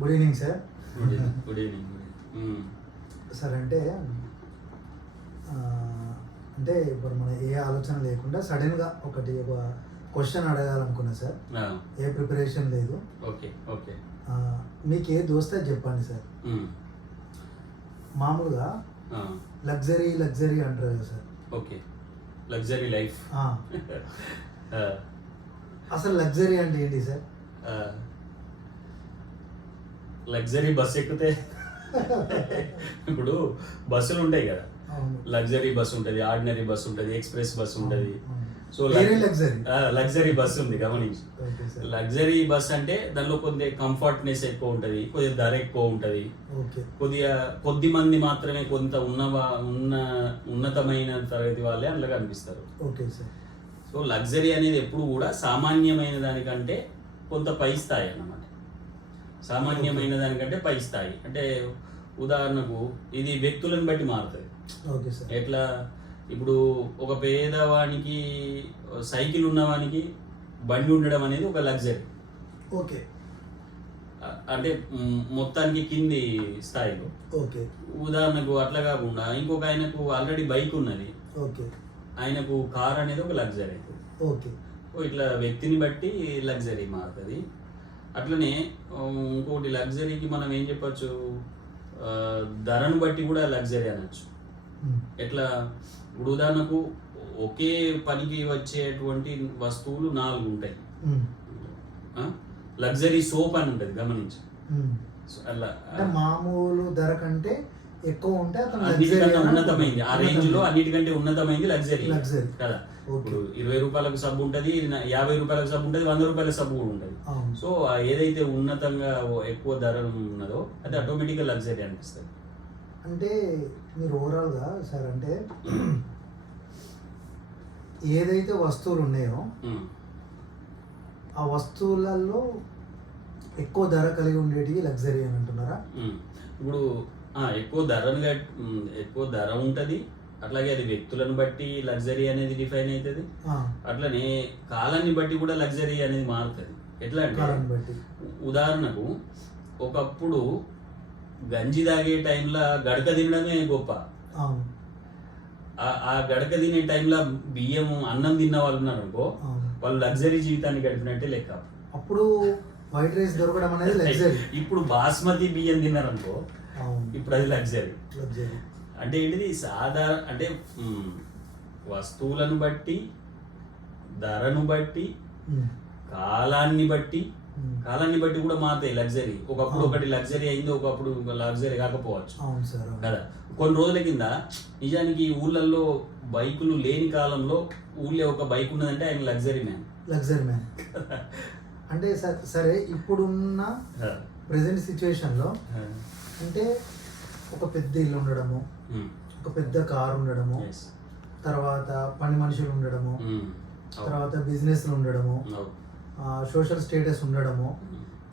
Good evening sir. Good evening. Sir అంటే అంటే ఇప్పుడు మన ఏ ఆలోచన లేకుండా సడన్గా ఒక క్వశ్చన్ అడగాలనుకున్నా సార్. ఏ ప్రిపరేషన్ లేదు. Okay okay. మీకు ఏ దోస్తే చెప్పండి సార్. మామూలుగా లగ్జరీ అంటారు కదా సార్. Okay, luxury life. అసలు లగ్జరీ అంటే ఏంటి సార్? లగ్జరీ బస్ ఎక్కితే ఇప్పుడు బస్సులు ఉంటాయి కదా, లగ్జరీ బస్ ఉంటుంది, ఆర్డినరీ బస్ ఉంటుంది, ఎక్స్ప్రెస్ బస్ ఉంటుంది. సో లగ్జరీ బస్ ఉంది, గమనించి. లగ్జరీ బస్ అంటే దానిలో కొద్దిగా కంఫర్ట్నెస్ ఎక్కువ ఉంటుంది, కొద్దిగా ధర ఎక్కువ ఉంటుంది, కొద్ది మంది మాత్రమే కొంత ఉన్నతమైన తరగతి వాళ్ళే అందులో కనిపిస్తారు. సో లగ్జరీ అనేది ఎప్పుడు కూడా సామాన్యమైన దానికంటే కొంత పై స్థాయి అన్నమాట. సామాన్యమైన దానికంటే పై స్థాయి అంటే ఉదాహరణకు ఇది వ్యక్తులను బట్టి మారుతుంది. ఎట్లా, ఇప్పుడు ఒక పేదవానికి సైకిల్ ఉన్నవానికి బండి ఉండడం అనేది ఒక లగ్జరీ. ఓకే, అంటే మొత్తానికి కింది స్థాయిలో. ఓకే, ఉదాహరణకు అట్లా కాకుండా ఇంకొక ఆయనకు ఆల్రెడీ బైక్ ఉన్నది, ఓకే, ఆయనకు కార్ అనేది ఒక లగ్జరీ. ఓకే, ఇట్లా వ్యక్తిని బట్టి లగ్జరీ మారుతుంది. అట్లనే ఇంకోటి లగ్జరీకి మనం ఏం చెప్పచ్చు, ధరను బట్టి కూడా లగ్జరీ అనొచ్చు. ఎట్లా, ఇప్పుడు ఉదాహరణకు ఒకే పనికి వచ్చేటువంటి వస్తువులు 4 ఉంటాయి. లగ్జరీ సోప్ అని ఉంటుంది, గమనించి. అలా మామూలు ధర కంటే ఎక్కువ ఉంటే అన్నిటికన్నా ఉన్నతమైంది, ఆ రేంజ్ లో అన్నిటికంటే ఉన్నతమైంది లగ్జరీ కదా. ఇప్పుడు 20 రూపాయలకు సబ్బు ఉంటుంది, 50 రూపాయలకు సబ్బు ఉంటుంది, 100 రూపాయల సబ్బు కూడా ఉంటుంది. సో ఏదైతే ఉన్నతంగా ఎక్కువ ధర ఉన్నదో అది ఆటోమేటిక్గా లగ్జరీ అనిపిస్తుంది. అంటే మీరు ఓవరాల్గా సార్ అంటే ఏదైతే వస్తువులు ఉన్నాయో ఆ వస్తువులలో ఎక్కువ ధర కలిగి ఉండేటివి లగ్జరీ అని అంటున్నారా? ఇప్పుడు ఎక్కువ ధర ఉంటుంది, అట్లాగే అది వ్యక్తులను బట్టి లగ్జరీ అనేది డిఫైన్ అవుతుంది. అట్లనే కాలాన్ని బట్టి కూడా లగ్జరీ అనేది మారుతుంది. ఎట్లా అంటే ఉదాహరణకు ఒకప్పుడు గంజి తాగే టైంలో గడక తినడమే గొప్ప. ఆ గడక తినే టైంలో బియ్యం అన్నం తిన్న వాళ్ళు ఉన్నారు అనుకో, వాళ్ళు లగ్జరీ జీవితాన్ని గడిపినట్టే లెక్క. అప్పుడు వైట్ రైస్ దొరకడం అనేది లగ్జరీ. ఇప్పుడు బాస్మతి బియ్యం తిన్నారనుకో, ఇప్పుడు అది లగ్జరీ. అంటే ఏంటిది, అంటే వస్తువులను బట్టి, ధరను బట్టి, కాలాన్ని బట్టి కూడా మారుతాయి లగ్జరీ. ఒకప్పుడు ఒకటి లగ్జరీ అయింది, ఒకప్పుడు లగ్జరీ కాకపోవచ్చు కదా. కొన్ని రోజుల కింద నిజానికి ఊళ్ళల్లో బైకులు లేని కాలంలో ఊళ్ళో ఒక బైక్ ఉన్నదంటే ఆయన లగ్జరీ మ్యాన్. అంటే సరే, ఇప్పుడున్న ప్రెసెంట్ సిచ్యువేషన్లో అంటే ఒక పెద్ద ఇల్లు ఉండడము, ఒక పెద్ద కారు ఉండడము, తర్వాత పని మనుషులు ఉండడము, తర్వాత బిజినెస్లు ఉండడము, సోషల్ స్టేటస్ ఉండడము,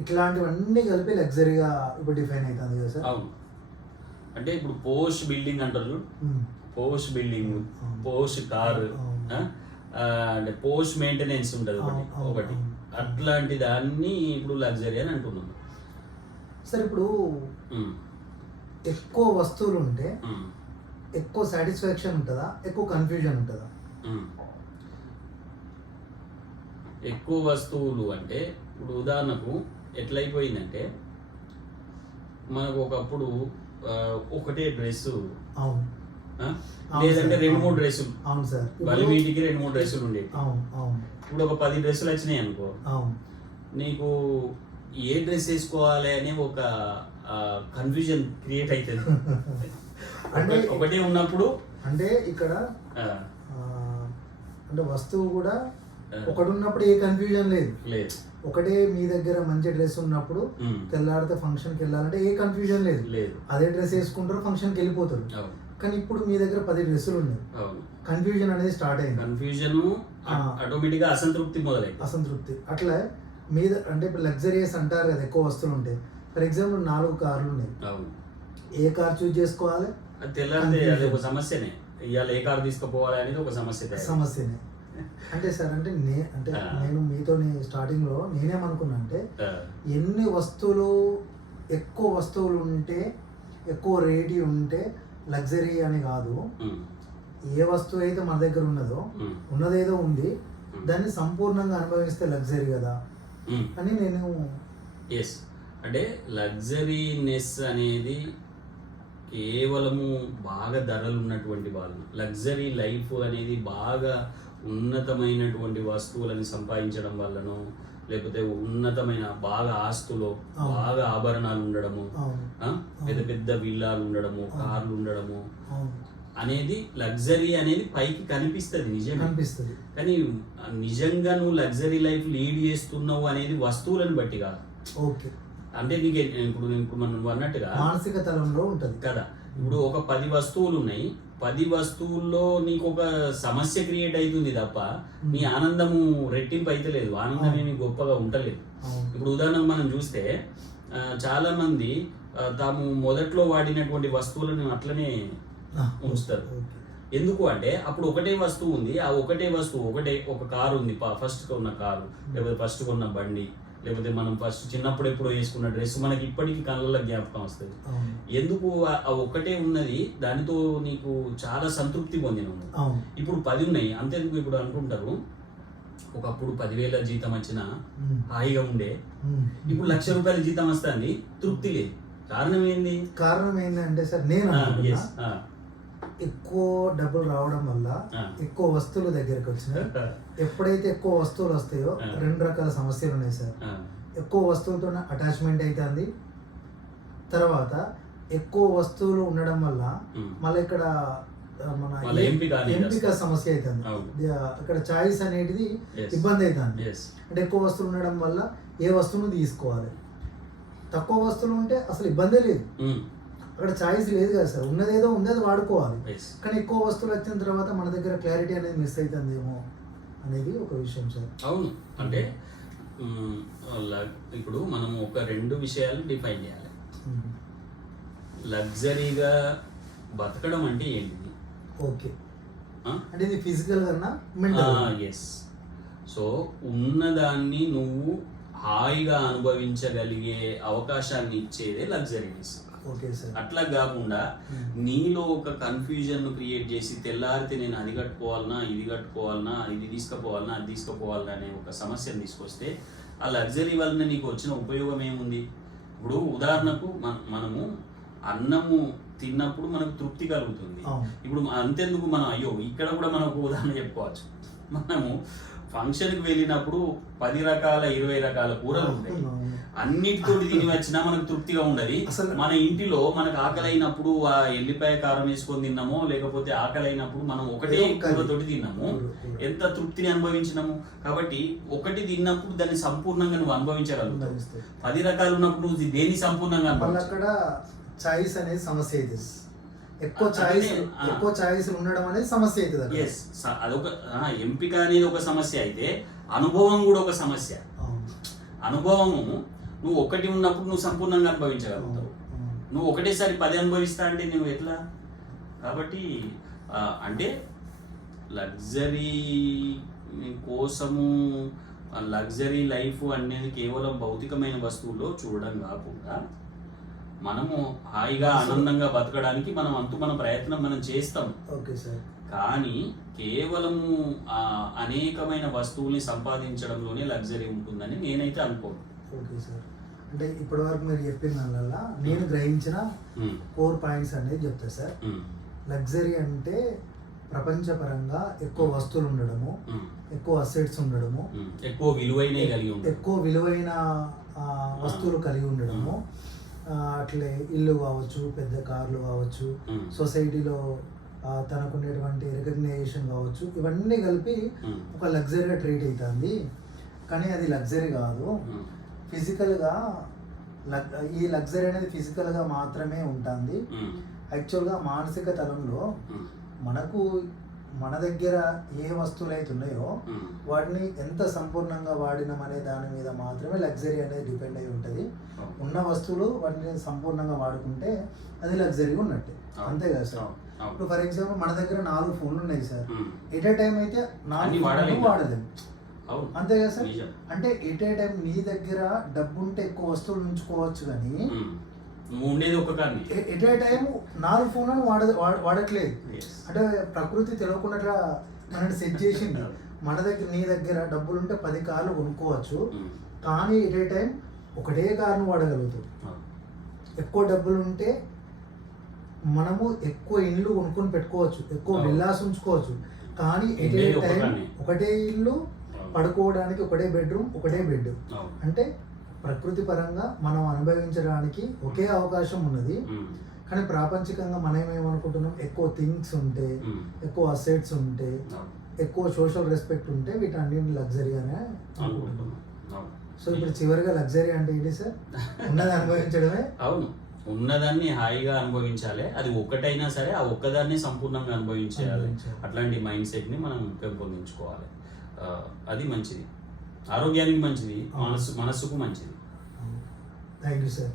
ఇట్లాంటివన్నీ కలిపి లగ్జరీగా ఇప్పుడు డిఫైన్ అవుతుంది కదా సార్. అవును, అంటే ఇప్పుడు పోష్ బిల్డింగ్ అంటారు, పోష్ బిల్డింగ్, పోష్ కారు, అంటే పోష్ మెయింటెనెన్స్ ఉంటుంది ఒకటి, అట్లాంటి దాన్ని ఇప్పుడు లగ్జరీ అని అంటున్నాం సార్. ఇప్పుడు ఎక్కువ వస్తువులు ఉంటే ఎక్కువ సాటిస్ఫాక్షన్ ఉంటుందా, ఎక్కువ కన్ఫ్యూజన్ ఉంటుందా? ఎక్కువ వస్తువులు అంటే ఇప్పుడు ఉదాహరణకు ఎట్లయిపోయిందంటే, మనకు ఒకప్పుడు ఒకటే డ్రెస్, లేదంటే 2-3 డ్రెస్సులు, వీటికి 2-3 డ్రెస్సులు ఉండేవి. ఇప్పుడు ఒక 10 డ్రెస్సులు వచ్చినాయి అనుకో, నీకు ఏ డ్రెస్ వేసుకోవాలి అనే ఒక కన్ఫ్యూజన్ క్రియేట్ అవుతుంది. అంటే ఒకటే ఉన్నప్పుడు అంటే ఇక్కడ అంటే వస్తువు కూడా ఒకటి ఉన్నప్పుడు ఏ కన్ఫ్యూజన్ లేదు. ఒకటే మీ దగ్గర మంచి డ్రెస్ ఉన్నప్పుడు తెల్లారితే ఫంక్షన్కి వెళ్ళాలంటే ఏ కన్ఫ్యూజన్ లేదు. అదే డ్రెస్ వేసుకుంటారు, ఫంక్షన్కి వెళ్ళిపోతారు. కానీ ఇప్పుడు మీ దగ్గర 10 డ్రెస్సులు ఉన్నాయి, కన్ఫ్యూజన్ అనేది స్టార్ట్ అయింది. కన్ఫ్యూజన్ ఆటోమేటిక్గా అసంతృప్తి అట్లా మీద. అంటే ఇప్పుడు లగ్జరీస్ అంటారు కదా, ఎక్కువ వస్తువులు ఉంటాయి. ఫర్ ఎగ్జాంపుల్ 4 కార్లు ఉన్నాయి, ఏ కార్ చూస్ చేసుకోవాలి? తెల్లారితే ఒక సమస్యనే, ఇవాళ ఏ కార్ తీసుకుపోవాలి అనేది ఒక సమస్యనే. అంటే సార్ అంటే నేను మీతో స్టార్టింగ్ లో నేనేమనుకున్నా అంటే ఎన్ని వస్తువులు ఎక్కువ వస్తువులు ఉంటే, ఎక్కువ రేటు ఉంటే లగ్జరీ అని కాదు. ఏ వస్తువు అయితే మన దగ్గర ఉన్నదో, ఉన్నదేదో ఉంది, దాన్ని సంపూర్ణంగా అనుభవిస్తే లగ్జరీ కదా అని నేను. ఎస్, అంటే లగ్జరీనెస్ అనేది కేవలము బాగా ధరలు ఉన్నటువంటి వాళ్ళు, లగ్జరీ లైఫ్ అనేది బాగా ఉన్నతమైనటువంటి వస్తువులను సంపాదించడం వల్లనో, లేకపోతే ఉన్నతమైన బాగా ఆస్తులు, బాగా ఆభరణాలు ఉండడము, పెద్ద పెద్ద విల్లాలు ఉండడము, కార్లు ఉండడము అనేది లగ్జరీ అనేది పైకి కనిపిస్తుంది, నిజం కనిపిస్తుంది. కానీ నిజంగా నువ్వు లగ్జరీ లైఫ్ లీడ్ చేస్తున్నావు అనేది వస్తువులను బట్టి కాదు. ఓకే, అంటే నీకు ఇప్పుడు మనం అన్నట్టుగా మానసిక తలంలో ఉంటుంది కదా. ఇప్పుడు ఒక 10 వస్తువులు ఉన్నాయి, 10 వస్తువుల్లో నీకు ఒక సమస్య క్రియేట్ అవుతుంది తప్ప నీ ఆనందము రెట్టింపు అయితే లేదు, ఆనందం ఏమి గొప్పగా ఉండలేదు. ఇప్పుడు ఉదాహరణకు మనం చూస్తే చాలా మంది తాము మొదట్లో వాడినటువంటి వస్తువులను అట్లనే ఉంచుతారు. ఎందుకు అంటే అప్పుడు ఒకటే వస్తువు ఉంది, ఆ ఒకటే వస్తువు ఒక కారు ఉంది, ఫస్ట్ కొన్న కారు, లేకపోతే ఫస్ట్ కొన్న బండి, లేకపోతే మనం ఫస్ట్ చిన్నప్పుడు ఎప్పుడో వేసుకున్న డ్రెస్ మనకి ఇప్పటికీ కళ్ళల్లో జ్ఞాపకం వస్తుంది. ఎందుకు ఆ ఒక్కటే ఉన్నది, దానితో నీకు చాలా సంతృప్తి పొందిన. ఇప్పుడు 10 ఉన్నాయి, అంతేందుకు ఇప్పుడు అనుకుంటారు ఒకప్పుడు 10,000 జీతం వచ్చినా హాయిగా ఉండే, ఇప్పుడు 1,00,000 రూపాయల జీతం వస్తుంది, తృప్తి లేదు. కారణం ఏంటంటే సార్, నేను ఎక్కువ డబ్బులు రావడం వల్ల ఎక్కువ వస్తువులు దగ్గరికి వచ్చినాయి. ఎప్పుడైతే ఎక్కువ వస్తువులు వస్తాయో 2 రకాల సమస్యలు ఉన్నాయి సార్. ఎక్కువ వస్తువులతో అటాచ్మెంట్ అవుతుంది, తర్వాత ఎక్కువ వస్తువులు ఉండడం వల్ల మళ్ళీ ఇక్కడ మన ఎంపిక సమస్య అవుతుంది. ఇక్కడ చాయిస్ అనేది ఇబ్బంది అవుతుంది. అంటే ఎక్కువ వస్తువులు ఉండడం వల్ల ఏ వస్తువును తీసుకోవాలి, తక్కువ వస్తువులు ఉంటే అసలు ఇబ్బందే లేదు, అక్కడ చాయిస్ లేదు కదా సార్. ఉన్నదేదో ఉంది, అది వాడుకోవాలి. కానీ ఎక్కువ వస్తువులు వచ్చిన తర్వాత మన దగ్గర క్లారిటీ అనేది మిస్ అవుతుందేమో అనేది ఒక విషయం సార్. అవును, అంటే ఇప్పుడు మనం ఒక 2 విషయాలు డిఫైన్ చేయాలి. లగ్జరీగా బతకడం అంటే ఏంటిది? ఓకే, అంటే ఇది ఫిజికల్ కన్నా మెంటల్. ఎస్, సో ఉన్నదాన్ని నువ్వు హాయిగా అనుభవించగలిగే అవకాశాన్ని ఇచ్చేదే లగ్జరీనెస్. అట్లా కాకుండా నీలో ఒక కన్ఫ్యూజన్ క్రియేట్ చేసి తెల్లారితే నేను అది కట్టుకోవాలన్నా, ఇది కట్టుకోవాలన్నా, ఇది తీసుకుపోవాలన్నా, అది తీసుకుపోవాలన్నా అనే ఒక సమస్యను తీసుకొస్తే ఆ లగ్జరీ వలన నీకు వచ్చిన ఉపయోగం ఏముంది? ఇప్పుడు ఉదాహరణకు మనము అన్నము తిన్నప్పుడు మనకు తృప్తి కలుగుతుంది. ఇప్పుడు అంతెందుకు మనం అయ్యో ఇక్కడ కూడా మనం ఒక ఉదాహరణ చెప్పుకోవచ్చు. మనము ఫంక్షన్కి వెళ్ళినప్పుడు 10 రకాల 20 రకాల కూరలు ఉంటాయి, అన్నిటితోటి తిని వచ్చినా మనకు తృప్తిగా ఉండదు. మన ఇంటిలో మనకు ఆకలి అయినప్పుడు ఆ ఎల్లిపాయ కారం వేసుకొని తిన్నామో, లేకపోతే ఆకలి అయినప్పుడు మనం ఒకటే కూరతోటి తిన్నాము, ఎంత తృప్తిని అనుభవించినాము. కాబట్టి ఒకటి తిన్నప్పుడు దాన్ని సంపూర్ణంగా నువ్వు అనుభవించగలుగుతావు. 10 రకాలు ఉన్నప్పుడు నువ్వు దేన్ని సంపూర్ణంగా అక్కడ చాయిస్ అనేది సమస్య అయితే, ఎక్కువ చాయిస్ ఉండడం అనేది సమస్య అవుతుంది. ఎస్, అదొక ఎంపిక అనేది ఒక సమస్య అయితే అనుభవం కూడా ఒక సమస్య. అనుభవము నువ్వు ఒకటి ఉన్నప్పుడు నువ్వు సంపూర్ణంగా అనుభవించగలుగుతావు, నువ్వు ఒకటేసారి 10 అనుభవిస్తా అంటే నువ్వు ఎట్లా? కాబట్టి అంటే లగ్జరీ కోసము లగ్జరీ లైఫ్ అనేది కేవలం భౌతికమైన వస్తువులో చూడడం కాకుండా మనము హాయిగా ఆనందంగా బతకడానికి మన ప్రయత్నం మనం చేస్తాం. Okay sir. కానీ కేవలము అనేకమైన వస్తువుల్ని సంపాదించడంలోనే లగ్జరీ ఉంటుందని నేనైతే అనుకోను. ఓకే సార్, అంటే ఇప్పటి వరకు మీరు చెప్పిన దానివల్ల నేను గ్రహించిన 4 పాయింట్స్ అనేది చెప్తా సార్. లగ్జరీ అంటే ప్రపంచపరంగా ఎక్కువ వస్తువులు ఉండడము, ఎక్కువ అసెట్స్ ఉండడము, ఎక్కువ విలువైన వస్తువులు కలిగి ఉండడము, అట్లే ఇల్లు కావచ్చు, పెద్ద కార్లు కావచ్చు, సొసైటీలో తనకు ఉండేటువంటి రికగ్నైజేషన్ కావచ్చు, ఇవన్నీ కలిపి ఒక లగ్జరీగా ట్రీట్ అవుతుంది. కానీ అది లగ్జరీ కాదు. ఫిజికల్గా ఈ లగ్జరీ అనేది ఫిజికల్గా మాత్రమే ఉంటుంది. యాక్చువల్గా మానసిక తలంలో మన దగ్గర ఏ వస్తువులు అయితే ఉన్నాయో వాటిని ఎంత సంపూర్ణంగా వాడినాం అనే దాని మీద మాత్రమే లగ్జరీ అనేది డిపెండ్ అయి ఉంటుంది. ఉన్న వస్తువులు వాటిని సంపూర్ణంగా వాడుకుంటే అది లగ్జరీగా ఉన్నట్టే, అంతే కదా సార్. ఇప్పుడు ఫర్ ఎగ్జాంపుల్ మన దగ్గర 4 ఫోన్లు ఉన్నాయి సార్, ఎట్ ఏ టైం అయితే 4 ఫోన్లు వాడలేము. అవును. అంతే కదా సార్? నిజం. అంటే ఎట్ ఏ టైం నీ దగ్గర డబ్బు ఉంటే ఎక్కువ వస్తువులు ఉంచుకోవచ్చు కానీ నువ్వు ఉండేది ఒక కానీ ఎట్ ఏ టైం 4 ఫోన్లను వాడట్లేదు. అంటే ప్రకృతి తెలియకుండా మనని సెట్ చేసింది. మన దగ్గర నీ దగ్గర డబ్బులు ఉంటే 10 కార్లు కొనుక్కోవచ్చు, కానీ ఎట్ ఏ టైం ఒకటే కార్ను వాడగలుగుతావు. ఎక్కువ డబ్బులు ఉంటే మనము ఎక్కువ ఇండ్లు కొనుక్కొని పెట్టుకోవచ్చు, ఎక్కువ విల్లాస్ ఉంచుకోవచ్చు, కానీ ఎట్ ఏ టైం ఒకటే ఇల్లు, పడుకోవడానికి ఒకటే బెడ్రూమ్, ఒకటే బెడ్. అంటే ప్రకృతి పరంగా మనం అనుభవించడానికి ఒకే అవకాశం ఉన్నది, కానీ ప్రాపంచికంగా మనం ఏమనుకుంటున్నాం, ఎక్కువ థింగ్స్ ఉంటే, ఎక్కువ అసెట్స్ ఉంటే, ఎక్కువ సోషల్ రెస్పెక్ట్ ఉంటే వీటన్నిటిని లగ్జరీ అనే అనుకుంటున్నాం. సో ఇప్పుడు చివరిగా లగ్జరీ అంటే ఏంటి సార్? ఉన్నది అనుభవించడమే. అవును, ఉన్నదాన్ని హాయిగా అనుభవించాలి. అది ఒక్కటైనా సరే ఆ ఒక్కదాన్ని సంపూర్ణంగా అనుభవించాలి. అట్లాంటి మైండ్ సెట్ని మనం పెంపొందించుకోవాలి. అది మంచిది, ఆరోగ్యానికి మంచిది, మనస్సుకు మంచిది. Thank you sir.